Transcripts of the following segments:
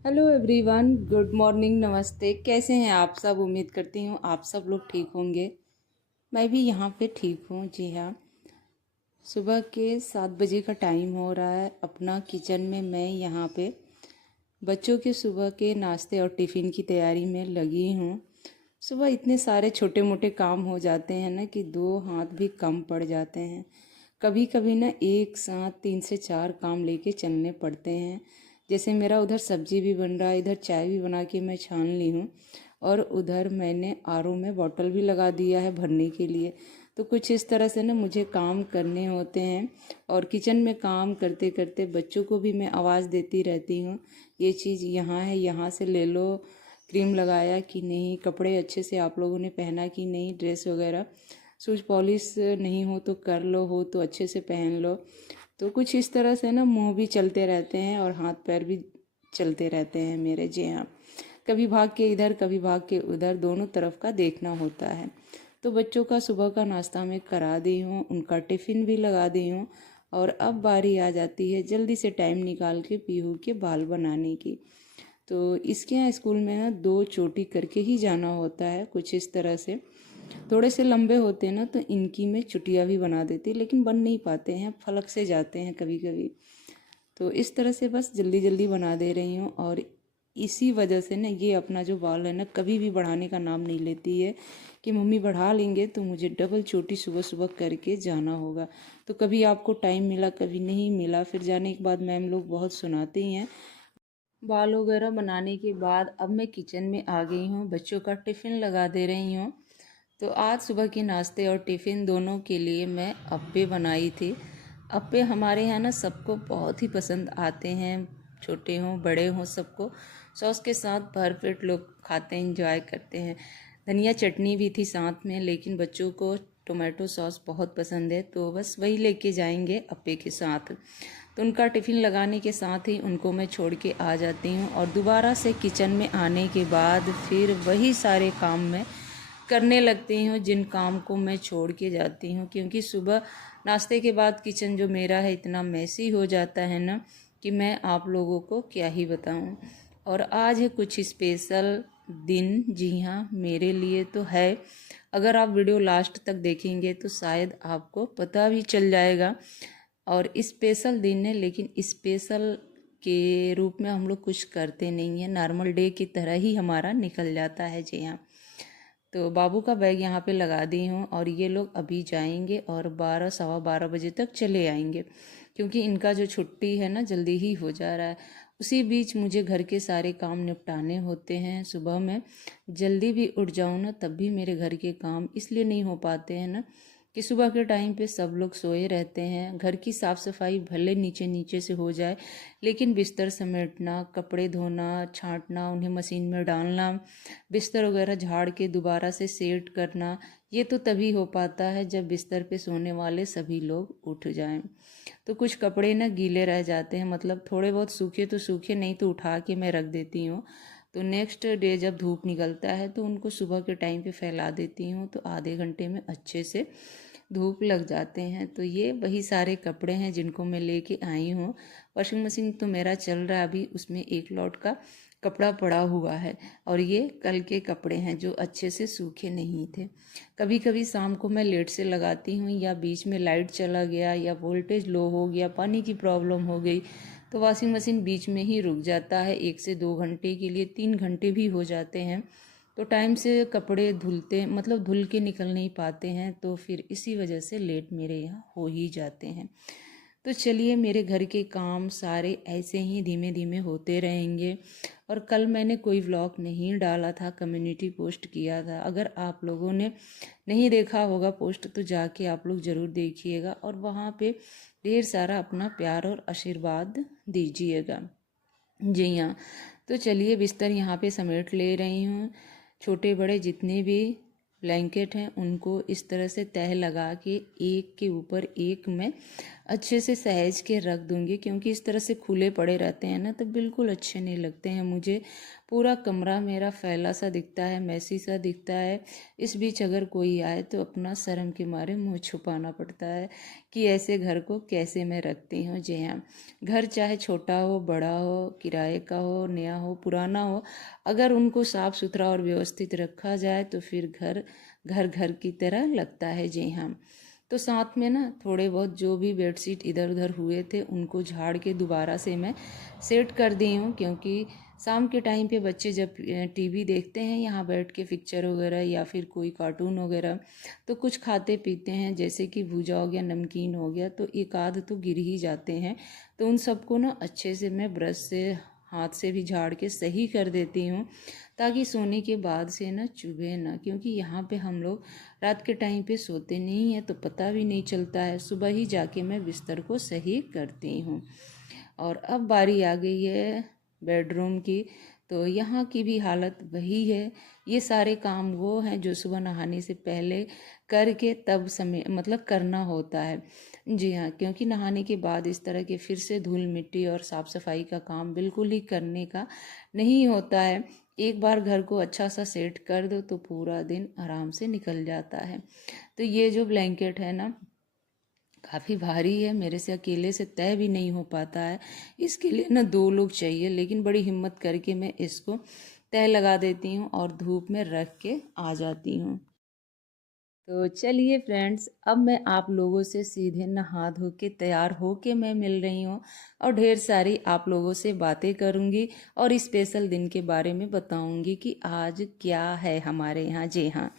Hello everyone, good morning, नमस्ते। कैसे हैं आप सब? उम्मीद करती हूँ आप सब लोग ठीक होंगे। मैं भी यहाँ पे ठीक हूँ। जी हाँ, सुबह के 7 बजे का टाइम हो रहा है। अपना किचन में मैं यहाँ पे बच्चों के सुबह के नाश्ते और टिफ़िन की तैयारी में लगी हूँ। सुबह इतने सारे छोटे मोटे काम हो जाते हैं ना कि दो हाथ भी कम पड़ जाते हैं। कभी कभी ना एक साथ 3 से 4 काम लेके चलने पड़ते हैं। जैसे मेरा उधर सब्जी भी बन रहा है, इधर चाय भी बना के मैं छान ली हूँ, और उधर मैंने आरओ में बॉटल भी लगा दिया है भरने के लिए। तो कुछ इस तरह से ना मुझे काम करने होते हैं। और किचन में काम करते करते बच्चों को भी मैं आवाज़ देती रहती हूँ, ये चीज़ यहाँ है, यहाँ से ले लो, क्रीम लगाया कि नहीं, कपड़े अच्छे से आप लोगों ने पहना कि नहीं, ड्रेस वगैरह, शूज पॉलिश नहीं हो तो कर लो, हो तो अच्छे से पहन लो। तो कुछ इस तरह से ना मुंह भी चलते रहते हैं और हाथ पैर भी चलते रहते हैं मेरे। जी हाँ, कभी भाग के इधर, कभी भाग के उधर, दोनों तरफ का देखना होता है। तो बच्चों का सुबह का नाश्ता मैं करा दी हूँ, उनका टिफ़िन भी लगा दी हूँ। और अब बारी आ जाती है जल्दी से टाइम निकाल के पीहू के बाल बनाने की। तो इसके यहाँ स्कूल में ना 2 चोटी करके ही जाना होता है। कुछ इस तरह से थोड़े से लंबे होते हैं ना, तो इनकी मैं चुटिया भी बना देती, लेकिन बन नहीं पाते हैं, फलक से जाते हैं कभी कभी। तो इस तरह से बस जल्दी जल्दी बना दे रही हूँ। और इसी वजह से ना ये अपना जो बाल है ना कभी भी बढ़ाने का नाम नहीं लेती है कि मम्मी बढ़ा लेंगे, तो मुझे डबल चोटी सुबह सुबह करके जाना होगा। तो कभी आपको टाइम मिला, कभी नहीं मिला, फिर जाने के बाद मैम लोग बहुत सुनाती हैं। बाल वगैरह बनाने के बाद अब मैं किचन में आ गई हूँ, बच्चों का टिफ़िन लगा दे रही हूँ। तो आज सुबह के नाश्ते और टिफ़िन दोनों के लिए मैं अप्पे बनाई थी। अप्पे हमारे यहाँ ना सबको बहुत ही पसंद आते हैं, छोटे हों बड़े हों सबको। सॉस के साथ भरपेट लोग खाते हैं, इंजॉय करते हैं। धनिया चटनी भी थी साथ में, लेकिन बच्चों को टोमेटो सॉस बहुत पसंद है, तो बस वही लेके जाएंगे अप्पे के साथ। तो उनका टिफ़िन लगाने के साथ ही उनको मैं छोड़ के आ जाती हूँ, और दोबारा से किचन में आने के बाद फिर वही सारे काम मैं करने लगती हूँ जिन काम को मैं छोड़ के जाती हूँ। क्योंकि सुबह नाश्ते के बाद किचन जो मेरा है इतना मैसी हो जाता है ना कि मैं आप लोगों को क्या ही बताऊँ। और आज है कुछ स्पेशल दिन। जी हाँ, मेरे लिए तो है। अगर आप वीडियो लास्ट तक देखेंगे तो शायद आपको पता भी चल जाएगा। और स्पेशल दिन है, लेकिन स्पेशल के रूप में हम लोग कुछ करते नहीं हैं, नॉर्मल डे की तरह ही हमारा निकल जाता है। जी हाँ, तो बाबू का बैग यहाँ पे लगा दी हूँ, और ये लोग अभी जाएंगे और 12 सवा 12 बजे तक चले आएंगे, क्योंकि इनका जो छुट्टी है ना जल्दी ही हो जा रहा है। उसी बीच मुझे घर के सारे काम निपटाने होते हैं। सुबह में जल्दी भी उठ जाऊँ ना तब भी मेरे घर के काम इसलिए नहीं हो पाते हैं ना कि सुबह के टाइम पे सब लोग सोए रहते हैं। घर की साफ़ सफाई भले नीचे नीचे से हो जाए, लेकिन बिस्तर समेटना, कपड़े धोना, छांटना, उन्हें मशीन में डालना, बिस्तर वगैरह झाड़ के दोबारा से सेट करना, ये तो तभी हो पाता है जब बिस्तर पे सोने वाले सभी लोग उठ जाएं। तो कुछ कपड़े ना गीले रह जाते हैं, मतलब थोड़े बहुत सूखे तो सूखे, नहीं तो उठा के मैं रख देती हूँ। तो नेक्स्ट डे जब धूप निकलता है तो उनको सुबह के टाइम पे फैला देती हूँ, तो आधे घंटे में अच्छे से धूप लग जाते हैं। तो ये वही सारे कपड़े हैं जिनको मैं लेके आई हूँ। वॉशिंग मशीन तो मेरा चल रहा है अभी, उसमें एक लॉट का कपड़ा पड़ा हुआ है, और ये कल के कपड़े हैं जो अच्छे से सूखे नहीं थे। कभी कभी शाम को मैं लेट से लगाती हूँ, या बीच में लाइट चला गया, या वोल्टेज लो हो गया, पानी की प्रॉब्लम हो गई, तो वॉशिंग मशीन बीच में ही रुक जाता है। 1 से 2 घंटे के लिए, 3 घंटे भी हो जाते हैं। तो टाइम से कपड़े धुलते, मतलब धुल के निकल नहीं पाते हैं, तो फिर इसी वजह से लेट मेरे यहाँ हो ही जाते हैं। तो चलिए, मेरे घर के काम सारे ऐसे ही धीमे धीमे होते रहेंगे। और कल मैंने कोई व्लॉग नहीं डाला था, कम्युनिटी पोस्ट किया था। अगर आप लोगों ने नहीं देखा होगा पोस्ट तो जाके आप लोग ज़रूर देखिएगा, और वहाँ पे ढेर सारा अपना प्यार और आशीर्वाद दीजिएगा। जी हाँ, तो चलिए बिस्तर यहाँ पे समेट ले रही हूँ। छोटे बड़े जितने भी ब्लैंकेट हैं उनको इस तरह से तह लगा के एक के ऊपर एक मैं अच्छे से सहेज के रख दूंगी, क्योंकि इस तरह से खुले पड़े रहते हैं ना तो बिल्कुल अच्छे नहीं लगते हैं मुझे। पूरा कमरा मेरा फैला सा दिखता है, मैसी सा दिखता है। इस बीच अगर कोई आए तो अपना शर्म के मारे मुंह छुपाना पड़ता है कि ऐसे घर को कैसे मैं रखती हूँ। जी हाँ, घर चाहे छोटा हो, बड़ा हो, किराए का हो, नया हो, पुराना हो, अगर उनको साफ सुथरा और व्यवस्थित रखा जाए तो फिर घर घर घर की तरह लगता है। जी हाँ, तो साथ में ना थोड़े बहुत जो भी बेडशीट इधर उधर हुए थे उनको झाड़ के दोबारा से मैं सेट कर दी हूँ, क्योंकि शाम के टाइम पे बच्चे जब टीवी देखते हैं यहाँ बैठ के, पिक्चर वगैरह या फिर कोई कार्टून वगैरह, तो कुछ खाते पीते हैं, जैसे कि भूजा हो गया, नमकीन हो गया, तो एक आध तो गिर ही जाते हैं। तो उन सबको ना अच्छे से मैं ब्रश से, हाथ से भी झाड़ के सही कर देती हूँ, ताकि सोने के बाद से ना चुभे ना, क्योंकि यहाँ पे हम लोग रात के टाइम पे सोते नहीं है तो पता भी नहीं चलता है, सुबह ही जाके मैं बिस्तर को सही करती हूँ। और अब बारी आ गई है बेडरूम की, तो यहाँ की भी हालत वही है। ये सारे काम वो हैं जो सुबह नहाने से पहले करके तब समय मतलब करना होता है। जी हाँ, क्योंकि नहाने के बाद इस तरह के फिर से धूल मिट्टी और साफ़ सफाई का काम बिल्कुल ही करने का नहीं होता है। एक बार घर को अच्छा सा सेट कर दो तो पूरा दिन आराम से निकल जाता है। तो ये जो ब्लैंकेट है ना काफ़ी भारी है, मेरे से अकेले से तय भी नहीं हो पाता है। इसके लिए ना दो लोग चाहिए, लेकिन बड़ी हिम्मत करके मैं इसको तय लगा देती हूँ और धूप में रख के आ जाती हूँ। तो चलिए फ्रेंड्स, अब मैं आप लोगों से सीधे नहा धो के तैयार हो के मैं मिल रही हूँ, और ढेर सारी आप लोगों से बातें करूँगी और स्पेशल दिन के बारे में बताऊँगी कि आज क्या है हमारे यहाँ। जी हाँ,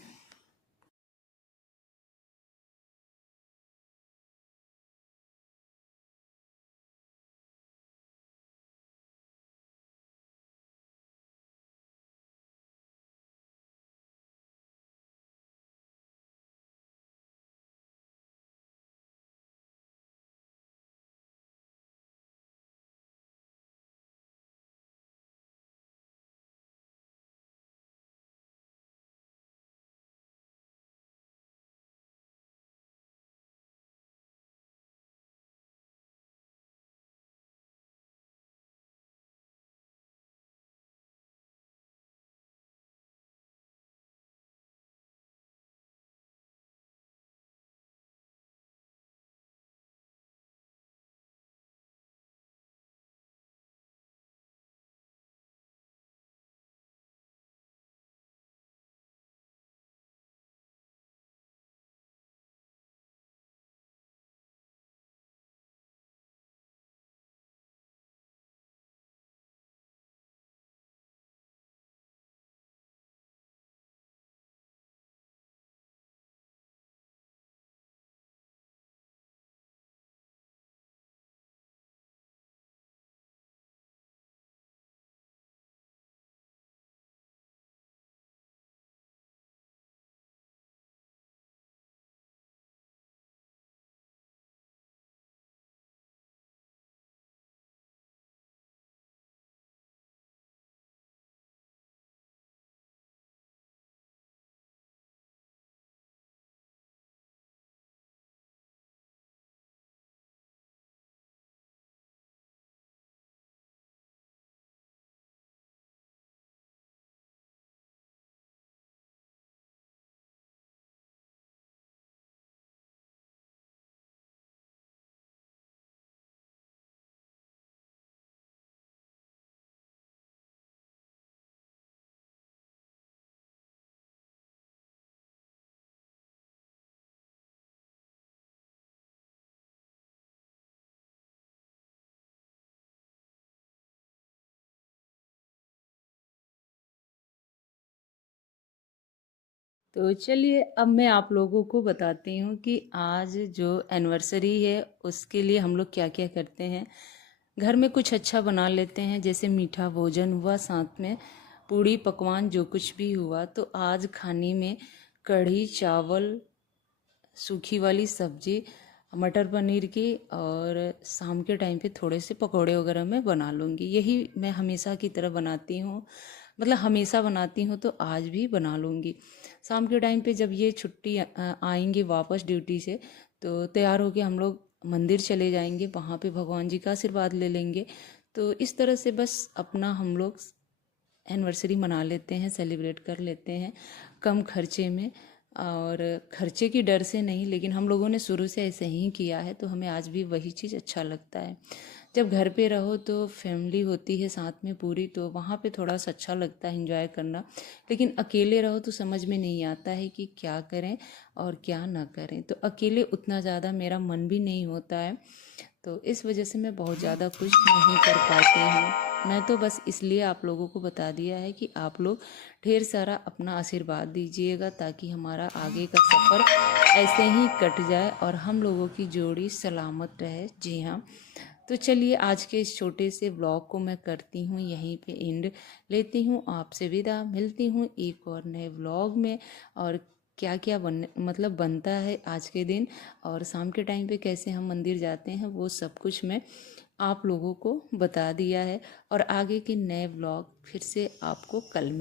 तो चलिए अब मैं आप लोगों को बताती हूँ कि आज जो एनिवर्सरी है उसके लिए हम लोग क्या क्या करते हैं। घर में कुछ अच्छा बना लेते हैं, जैसे मीठा भोजन हुआ, साथ में पूड़ी पकवान जो कुछ भी हुआ। तो आज खाने में कढ़ी चावल, सूखी वाली सब्जी, मटर पनीर की, और शाम के टाइम पे थोड़े से पकोड़े वगैरह मैं बना लूँगी। यही मैं हमेशा की तरह बनाती हूँ, मतलब हमेशा बनाती हूँ, तो आज भी बना लूँगी। शाम के टाइम पे जब ये छुट्टी आएंगे वापस ड्यूटी से, तो तैयार होके हम लोग मंदिर चले जाएंगे, वहाँ पे भगवान जी का आशीर्वाद ले लेंगे। तो इस तरह से बस अपना हम लोग एनिवर्सरी मना लेते हैं, सेलिब्रेट कर लेते हैं कम खर्चे में। और खर्चे की डर से नहीं, लेकिन हम लोगों ने शुरू से ऐसे ही किया है, तो हमें आज भी वही चीज़ अच्छा लगता है। जब घर पे रहो तो फैमिली होती है साथ में पूरी, तो वहाँ पे थोड़ा सा अच्छा लगता है एंजॉय करना। लेकिन अकेले रहो तो समझ में नहीं आता है कि क्या करें और क्या ना करें। तो अकेले उतना ज़्यादा मेरा मन भी नहीं होता है, तो इस वजह से मैं बहुत ज़्यादा कुछ नहीं कर पाती हूँ। मैं तो बस इसलिए आप लोगों को बता दिया है कि आप लोग ढेर सारा अपना आशीर्वाद दीजिएगा, ताकि हमारा आगे का सफ़र ऐसे ही कट जाए और हम लोगों की जोड़ी सलामत रहे। जी हाँ, तो चलिए आज के इस छोटे से व्लॉग को मैं करती हूँ यहीं पे एंड लेती हूँ, आपसे विदा। मिलती हूँ एक और नए व्लॉग में, और क्या क्या बनता है आज के दिन, और शाम के टाइम पे कैसे हम मंदिर जाते हैं, वो सब कुछ मैं आप लोगों को बता दिया है। और आगे के नए व्लॉग फिर से आपको कल मिल